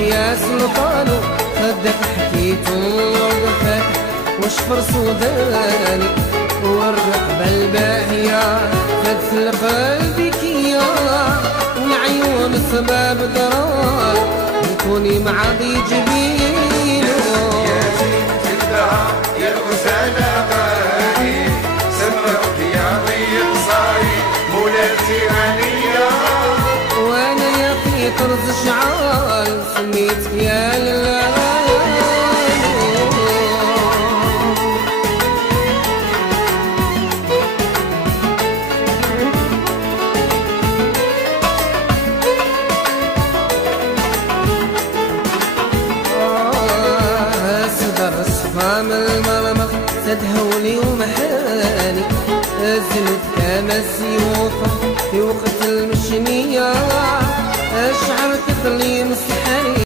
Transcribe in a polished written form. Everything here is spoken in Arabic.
يا سلطانو خدك حكيتو وقفك واشفر سوداني والرقبة الباهية تدخل قلبك يا والعيون سباب ضرار يكوني معضي جبينو يا زينة الدهر يا الغزالة غالي سمعك يا ضيق صاري مولاتي غنية وانا يا في طرز شعار سميتك يا لله صفام المرمخ تدهولي ومحاني الزلف كما السيوف في وقت المشنية أشعر تقليم